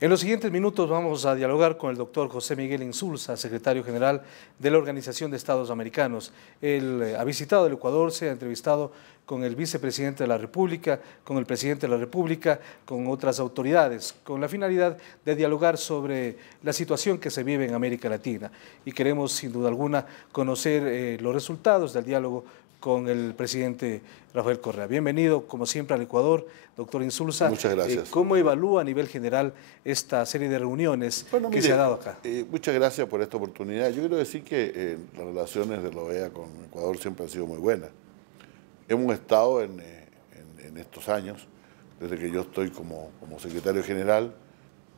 En los siguientes minutos vamos a dialogar con el doctor José Miguel Insulza, secretario general de la Organización de Estados Americanos. Él ha visitado el Ecuador, se ha entrevistado con el vicepresidente de la República, con el presidente de la República, con otras autoridades, con la finalidad de dialogar sobre la situación que se vive en América Latina. Y queremos, sin duda alguna, conocer los resultados del diálogo con el presidente Rafael Correa. Bienvenido, como siempre, al Ecuador, doctor Insulza. Muchas gracias. ¿Cómo evalúa a nivel general esta serie de reuniones que se ha dado acá? Muchas gracias por esta oportunidad. Yo quiero decir que las relaciones de la OEA con Ecuador siempre han sido muy buenas. Hemos estado en estos años, desde que yo estoy como secretario general,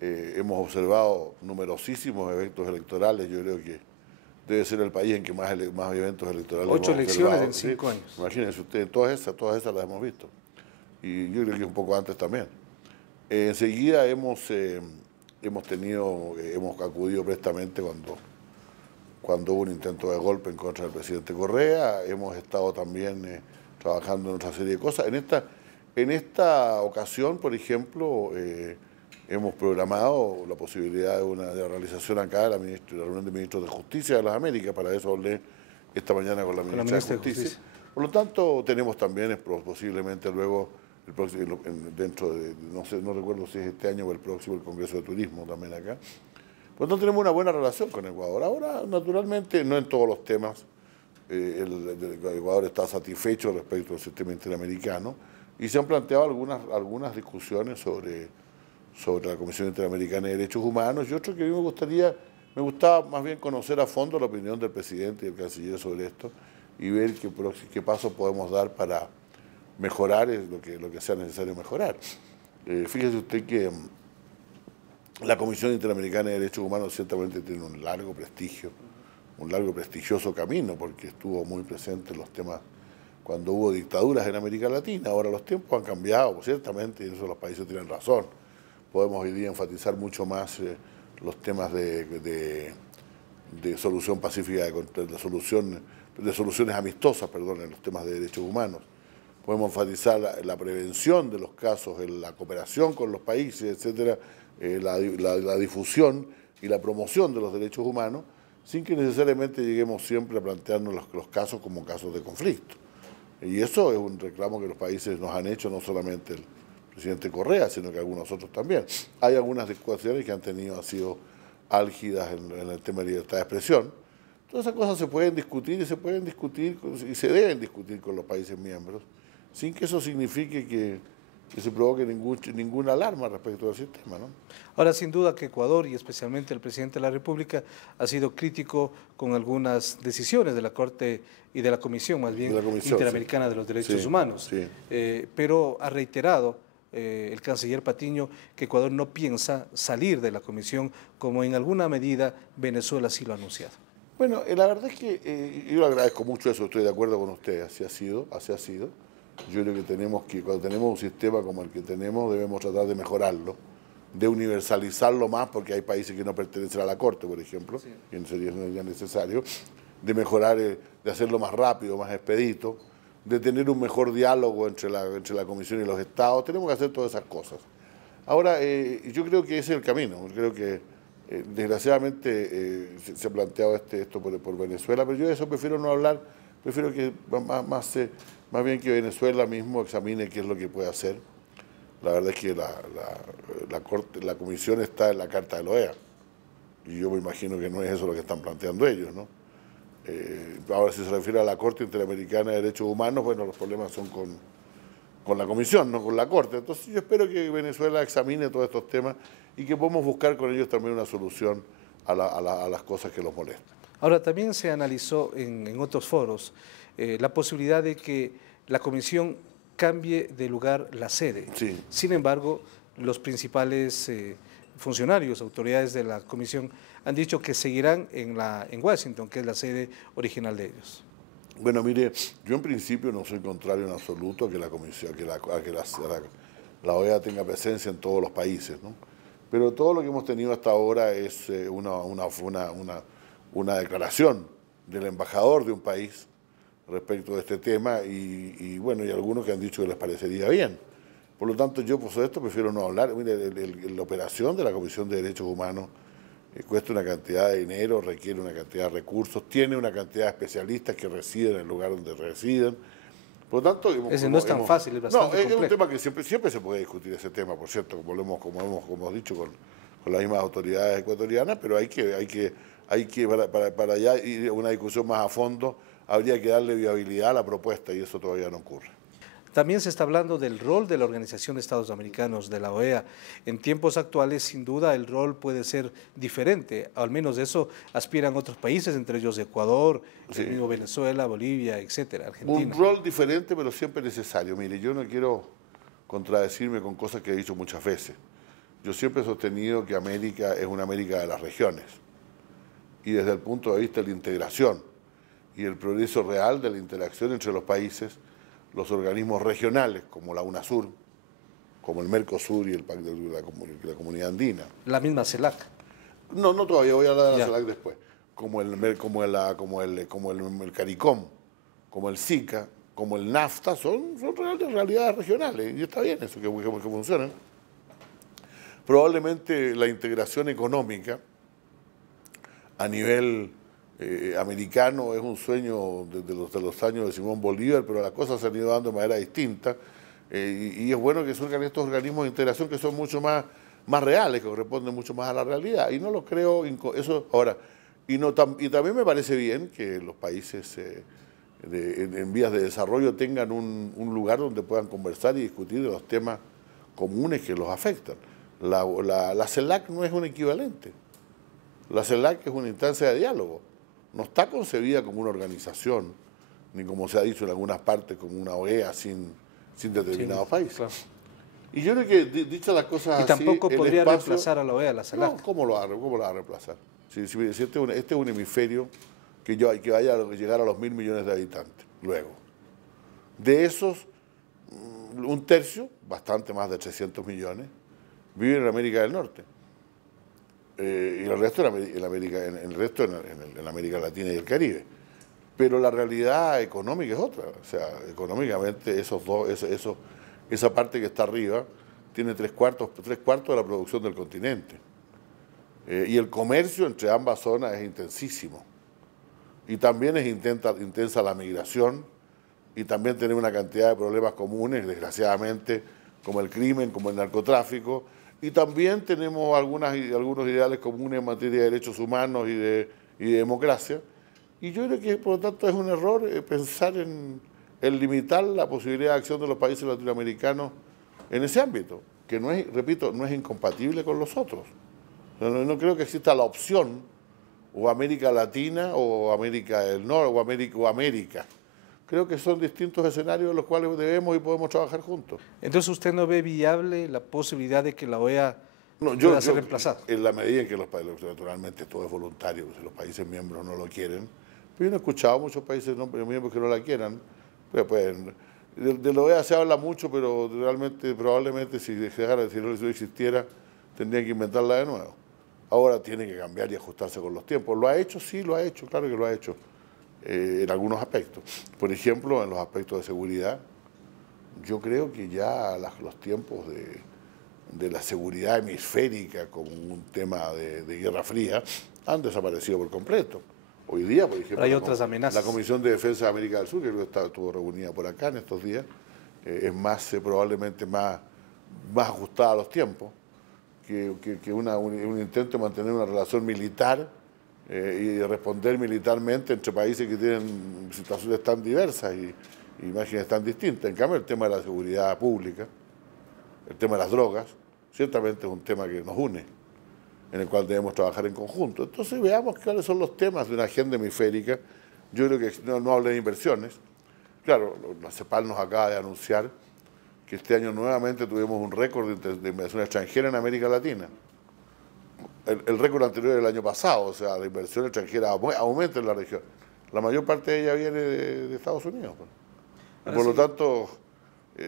hemos observado numerosísimos eventos electorales. Yo creo que debe ser el país en que más eventos electorales 8 hemos elecciones observado. en 5 años. Imagínense ustedes, todas esas las hemos visto. Y yo creo que un poco antes también. Enseguida hemos acudido prestamente cuando hubo un intento de golpe en contra del presidente Correa. Hemos estado también trabajando en otra serie de cosas. En esta ocasión, por ejemplo, hemos programado la posibilidad de la realización acá de la reunión de ministros de Justicia de las Américas. Para eso hablé esta mañana con la ministra de Justicia. Por lo tanto, tenemos también posiblemente luego, dentro de, no recuerdo si es este año o el próximo, el Congreso de Turismo también acá. Por lo tanto, tenemos una buena relación con Ecuador. Ahora, naturalmente, no en todos los temas. El Ecuador está satisfecho respecto al sistema interamericano y se han planteado algunas discusiones sobre la Comisión Interamericana de Derechos Humanos y otro que a mí me gustaba más bien conocer a fondo la opinión del presidente y del canciller sobre esto y ver qué pasos podemos dar para mejorar lo que sea necesario mejorar. Fíjese usted que la Comisión Interamericana de Derechos Humanos ciertamente tiene un largo prestigioso camino, porque estuvo muy presente en los temas cuando hubo dictaduras en América Latina. Ahora los tiempos han cambiado, ciertamente, y en eso los países tienen razón. Podemos hoy día enfatizar mucho más los temas de solución pacífica, de soluciones amistosas, en los temas de derechos humanos. Podemos enfatizar la prevención de los casos, la cooperación con los países, etcétera, la difusión y la promoción de los derechos humanos, sin que necesariamente lleguemos siempre a plantearnos los casos como casos de conflicto. Y eso es un reclamo que los países nos han hecho, no solamente el presidente Correa, sino que algunos otros también. Hay algunas discusiones que han sido álgidas en el tema de libertad de expresión. Todas esas cosas se pueden discutir y se deben discutir con los países miembros, sin que eso signifique que se provoque ninguna alarma respecto al sistema, ¿no? Ahora, sin duda que Ecuador, y especialmente el presidente de la República, ha sido crítico con algunas decisiones de la Corte y de la Comisión, más bien, Interamericana de los Derechos Humanos. Sí. Pero ha reiterado el canciller Patiño que Ecuador no piensa salir de la Comisión, como en alguna medida Venezuela sí lo ha anunciado. Bueno, la verdad es que yo le agradezco mucho eso, estoy de acuerdo con usted, así ha sido. Yo creo que cuando tenemos un sistema como el que tenemos, debemos tratar de mejorarlo, de universalizarlo más, porque hay países que no pertenecen a la Corte, por ejemplo, que no sería necesario, de mejorar, de hacerlo más rápido, más expedito, de tener un mejor diálogo entre la Comisión y los Estados. Tenemos que hacer todas esas cosas. Ahora, yo creo que ese es el camino. Creo que, desgraciadamente, se ha planteado esto por Venezuela, pero yo de eso prefiero no hablar. Prefiero que más bien que Venezuela mismo examine qué es lo que puede hacer. La verdad es que la Comisión está en la Carta de la OEA, y yo me imagino que no es eso lo que están planteando ellos, ¿no? Ahora, si se refiere a la Corte Interamericana de Derechos Humanos, bueno, los problemas son con la Comisión, no con la Corte. Entonces yo espero que Venezuela examine todos estos temas y que podamos buscar con ellos también una solución a las cosas que los molestan. Ahora, también se analizó en otros foros la posibilidad de que la Comisión cambie de lugar la sede. Sí. Sin embargo, los principales funcionarios, autoridades de la Comisión, han dicho que seguirán en Washington, que es la sede original de ellos. Bueno, mire, yo en principio no soy contrario en absoluto a que la OEA tenga presencia en todos los países, ¿no? Pero todo lo que hemos tenido hasta ahora es una declaración del embajador de un país respecto de este tema y bueno, y algunos que han dicho que les parecería bien. Por lo tanto, yo por esto prefiero no hablar. Mire, la operación de la Comisión de Derechos Humanos cuesta una cantidad de dinero, requiere una cantidad de recursos, tiene una cantidad de especialistas que residen en el lugar donde residen. Por lo tanto, ese no es tan fácil, es bastante complejo. Es un tema que siempre se puede discutir ese tema, por cierto, como hemos dicho con las mismas autoridades ecuatorianas, pero para ya ir a una discusión más a fondo, habría que darle viabilidad a la propuesta y eso todavía no ocurre. También se está hablando del rol de la Organización de Estados Americanos, de la OEA. En tiempos actuales, sin duda, el rol puede ser diferente. Al menos eso aspiran otros países, entre ellos Ecuador, el mismo Venezuela, Bolivia, etcétera, Argentina. Un rol diferente, pero siempre necesario. Mire, yo no quiero contradecirme con cosas que he dicho muchas veces. Yo siempre he sostenido que América es una América de las regiones. Y desde el punto de vista de la integración y el progreso real de la interacción entre los países, los organismos regionales, como la UNASUR, como el Mercosur y el Pacto de la Comunidad Andina. La misma CELAC. No, todavía voy a hablar de la CELAC después. Como el CARICOM, como el SICA, como el NAFTA, son realidades regionales. Y está bien eso, que funcionen. Probablemente la integración económica a nivel americano es un sueño desde los años de Simón Bolívar, pero las cosas se han ido dando de manera distinta y es bueno que surjan estos organismos de integración que son mucho más reales, que corresponden mucho más a la realidad, y no lo creo eso ahora. Y también me parece bien que los países en vías de desarrollo tengan un lugar donde puedan conversar y discutir de los temas comunes que los afectan. La CELAC no es un equivalente. La CELAC es una instancia de diálogo. No está concebida como una organización, ni como se ha dicho en algunas partes, como una OEA sin determinados países. Claro. Y yo creo que, dichas las cosas así... Y tampoco podría reemplazar a la OEA, la CELAC. No, ¿cómo lo va a reemplazar? Si este es un hemisferio que vaya a llegar a los 1.000 millones de habitantes, luego. De esos, un tercio, bastante más de 300 millones, viven en América del Norte. Y el resto en América Latina y el Caribe. Pero la realidad económica es otra. O sea, económicamente esa parte que está arriba tiene tres cuartos de la producción del continente. Y el comercio entre ambas zonas es intensísimo. Y también es intensa la migración y también tenemos una cantidad de problemas comunes, desgraciadamente, como el crimen, como el narcotráfico. Y también tenemos algunos ideales comunes en materia de derechos humanos y de democracia. Y yo creo que, por lo tanto, es un error pensar en limitar la posibilidad de acción de los países latinoamericanos en ese ámbito, que no es, repito, no es incompatible con los otros. No creo que exista la opción o América Latina o América del Norte o América. Creo que son distintos escenarios en los cuales debemos y podemos trabajar juntos. Entonces, ¿usted no ve viable la posibilidad de que la OEA pueda ser reemplazada? En la medida en que los países, naturalmente todo es voluntario, si los países miembros no lo quieren, pero yo no he escuchado a muchos países miembros que no la quieran. De la OEA se habla mucho, pero realmente, probablemente si no existiera, tendrían que inventarla de nuevo. Ahora tiene que cambiar y ajustarse con los tiempos. ¿Lo ha hecho? Sí, lo ha hecho, claro que lo ha hecho. En algunos aspectos. Por ejemplo, en los aspectos de seguridad, yo creo que ya los tiempos de la seguridad hemisférica como un tema de Guerra Fría han desaparecido por completo. Hoy día, por ejemplo, hay otras amenazas. La Comisión de Defensa de América del Sur, que estuvo reunida por acá en estos días, es probablemente más ajustada a los tiempos que un intento de mantener una relación militar y responder militarmente entre países que tienen situaciones tan diversas y imágenes tan distintas. En cambio, el tema de la seguridad pública, el tema de las drogas, ciertamente es un tema que nos une, en el cual debemos trabajar en conjunto. Entonces veamos cuáles son los temas de una agenda hemisférica. Yo creo que no hablé de inversiones. Claro, la CEPAL nos acaba de anunciar que este año nuevamente tuvimos un récord de inversión extranjera en América Latina. El récord anterior del año pasado, o sea, la inversión extranjera aumenta en la región. La mayor parte de ella viene de Estados Unidos. Pues. Por lo tanto,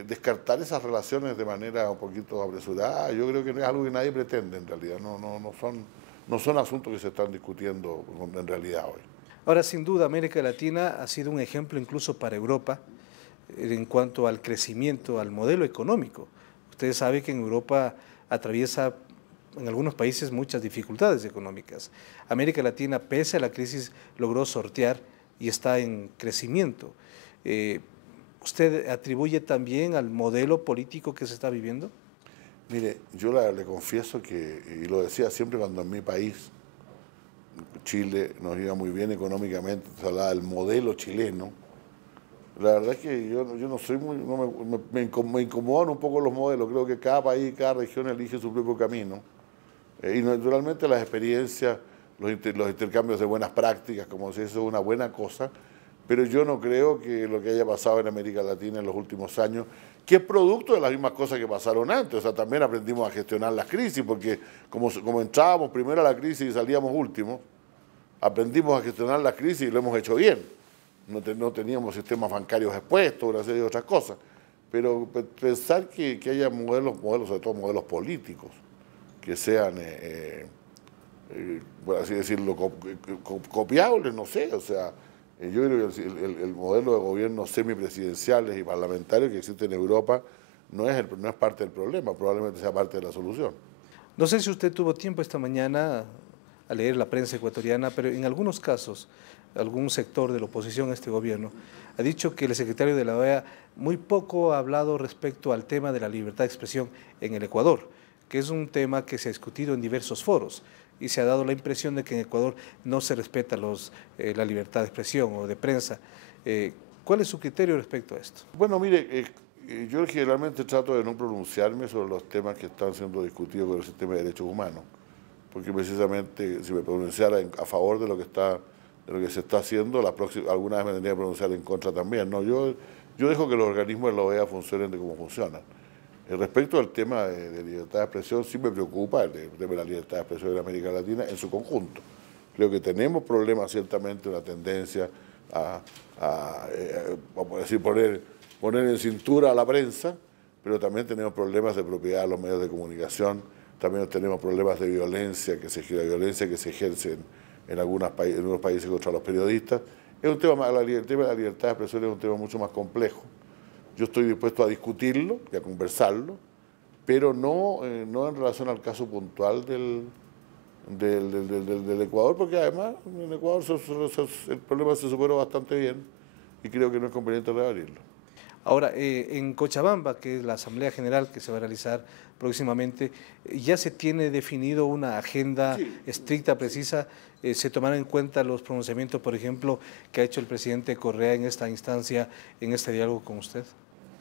descartar esas relaciones de manera un poquito apresurada, yo creo que no es algo que nadie pretende en realidad. No son asuntos que se están discutiendo en realidad hoy. Ahora, sin duda, América Latina ha sido un ejemplo incluso para Europa en cuanto al crecimiento, al modelo económico. Ustedes saben que en Europa atraviesa en algunos países muchas dificultades económicas. América Latina, pese a la crisis, logró sortear y está en crecimiento. ¿Usted atribuye también al modelo político que se está viviendo? Mire, yo le confieso que, y lo decía siempre cuando en mi país, Chile, nos iba muy bien económicamente, se hablaba del modelo chileno. La verdad es que yo no soy muy, me incomodan un poco los modelos, creo que cada país, cada región elige su propio camino. Y naturalmente las experiencias, los intercambios de buenas prácticas, como si eso es una buena cosa, pero yo no creo que lo que haya pasado en América Latina en los últimos años, que es producto de las mismas cosas que pasaron antes, o sea, también aprendimos a gestionar las crisis, porque como entrábamos primero a la crisis y salíamos últimos, aprendimos a gestionar las crisis y lo hemos hecho bien. No teníamos sistemas bancarios expuestos, una serie de otras cosas, pero pensar que haya modelos, sobre todo modelos políticos, que sean, por así decirlo, copiables, no sé, o sea, yo creo que el modelo de gobierno semipresidenciales y parlamentarios que existe en Europa no es parte del problema, probablemente sea parte de la solución. No sé si usted tuvo tiempo esta mañana a leer la prensa ecuatoriana, pero en algunos casos, algún sector de la oposición a este gobierno ha dicho que el secretario de la OEA muy poco ha hablado respecto al tema de la libertad de expresión en el Ecuador, que es un tema que se ha discutido en diversos foros y se ha dado la impresión de que en Ecuador no se respeta la libertad de expresión o de prensa. ¿Cuál es su criterio respecto a esto? Bueno, mire, yo generalmente trato de no pronunciarme sobre los temas que están siendo discutidos con el sistema de derechos humanos, porque precisamente si me pronunciara a favor de lo que se está haciendo, alguna vez me tendría que pronunciar en contra también. No, yo dejo que los organismos de la OEA funcionen de cómo funcionan. Respecto al tema de libertad de expresión, sí me preocupa el tema de la libertad de expresión en América Latina en su conjunto. Creo que tenemos problemas, ciertamente, una tendencia vamos a decir, poner en cintura a la prensa, pero también tenemos problemas de propiedad de los medios de comunicación, también tenemos problemas de violencia que se ejerce en algunos países contra los periodistas. Es un tema, el tema de la libertad de expresión es un tema mucho más complejo. Yo estoy dispuesto a discutirlo y a conversarlo, pero no en relación al caso puntual del Ecuador, porque además en Ecuador el problema se superó bastante bien y creo que no es conveniente reabrirlo. Ahora, en Cochabamba, que es la Asamblea General que se va a realizar próximamente, ¿ya se tiene definido una agenda estricta, precisa? ¿Se tomarán en cuenta los pronunciamientos, por ejemplo, que ha hecho el presidente Correa en esta instancia, en este diálogo con usted?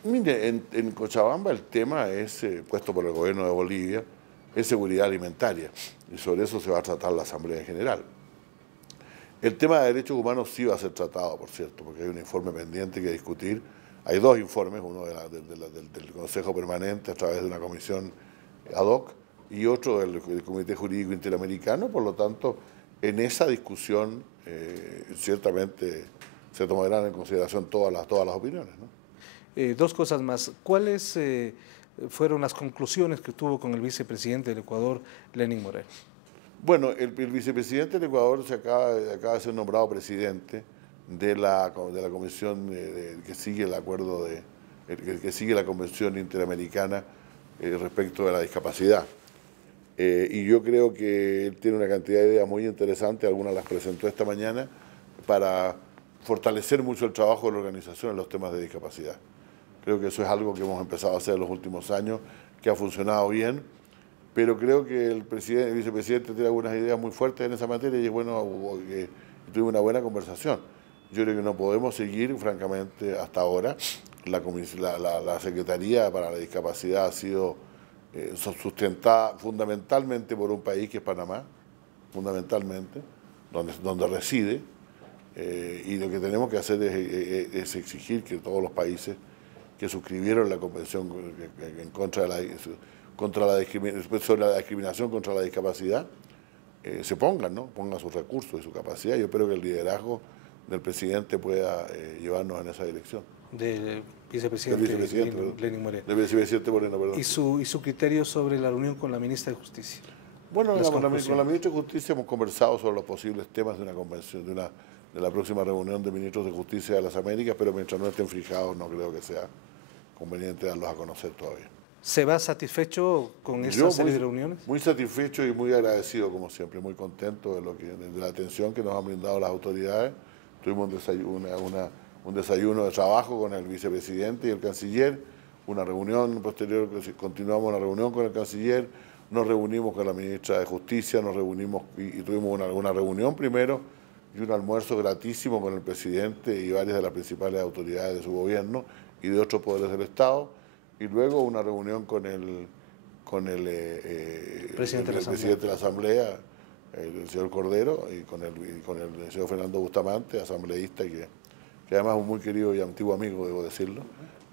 Mire, en Cochabamba el tema es, puesto por el gobierno de Bolivia, es seguridad alimentaria, y sobre eso se va a tratar la Asamblea General. El tema de derechos humanos sí va a ser tratado, por cierto, porque hay un informe pendiente que discutir. Hay dos informes, uno del Consejo Permanente a través de una comisión ad hoc y otro del Comité Jurídico Interamericano. Por lo tanto, en esa discusión ciertamente se tomarán en consideración todas las opiniones, ¿no? Dos cosas más. ¿Cuáles fueron las conclusiones que tuvo con el vicepresidente del Ecuador, Lenín Moreno? Bueno, el vicepresidente del Ecuador acaba de ser nombrado presidente de la comisión que sigue el acuerdo que sigue la Convención Interamericana respecto de la discapacidad. Y yo creo que él tiene una cantidad de ideas muy interesantes, algunas las presentó esta mañana, para fortalecer mucho el trabajo de la organización en los temas de discapacidad. Creo que eso es algo que hemos empezado a hacer en los últimos años, que ha funcionado bien, pero creo que el vicepresidente tiene algunas ideas muy fuertes en esa materia y es bueno que tuve una buena conversación. Yo creo que no podemos seguir, francamente, hasta ahora. La Secretaría para la Discapacidad ha sido sustentada fundamentalmente por un país que es Panamá, fundamentalmente, donde reside, y lo que tenemos que hacer es exigir que todos los países que suscribieron la Convención en contra de sobre la discriminación contra la discapacidad se pongan sus recursos y su capacidad. Yo espero que el liderazgo del presidente pueda llevarnos en esa dirección. Del vicepresidente Lenín Moreno. Del vicepresidente Moreno, perdón. ¿Y su criterio sobre la reunión con la ministra de Justicia? Bueno, con la ministra de Justicia hemos conversado sobre los posibles temas de una convención, de la próxima reunión de ministros de Justicia de las Américas, pero mientras no estén fijados no creo que sea conveniente darlos a conocer todavía. ¿Se va satisfecho con esta serie de reuniones? Muy satisfecho y muy agradecido, como siempre, muy contento de la atención que nos han brindado las autoridades. Tuvimos un desayuno de trabajo con el vicepresidente y el canciller, una reunión posterior, continuamos la reunión con el canciller, nos reunimos con la ministra de Justicia, nos reunimos y tuvimos una reunión primero y un almuerzo gratísimo con el presidente y varias de las principales autoridades de su gobierno y de otros poderes del Estado, y luego una reunión con el presidente de la Asamblea, el señor Cordero, y con el señor Fernando Bustamante, asambleísta, que además es un muy querido y antiguo amigo, debo decirlo,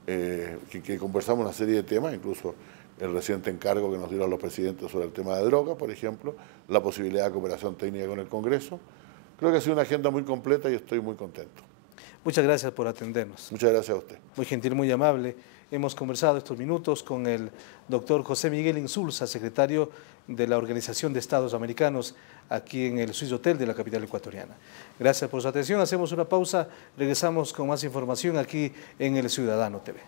que conversamos una serie de temas, incluso el reciente encargo que nos dieron los presidentes sobre el tema de drogas, por ejemplo, la posibilidad de cooperación técnica con el Congreso. Creo que ha sido una agenda muy completa y estoy muy contento. Muchas gracias por atendernos. Muchas gracias a usted. Muy gentil, muy amable. Hemos conversado estos minutos con el doctor José Miguel Insulza, secretario de la Organización de Estados Americanos, aquí en el Swiss Hotel de la capital ecuatoriana. Gracias por su atención. Hacemos una pausa. Regresamos con más información aquí en El Ciudadano TV.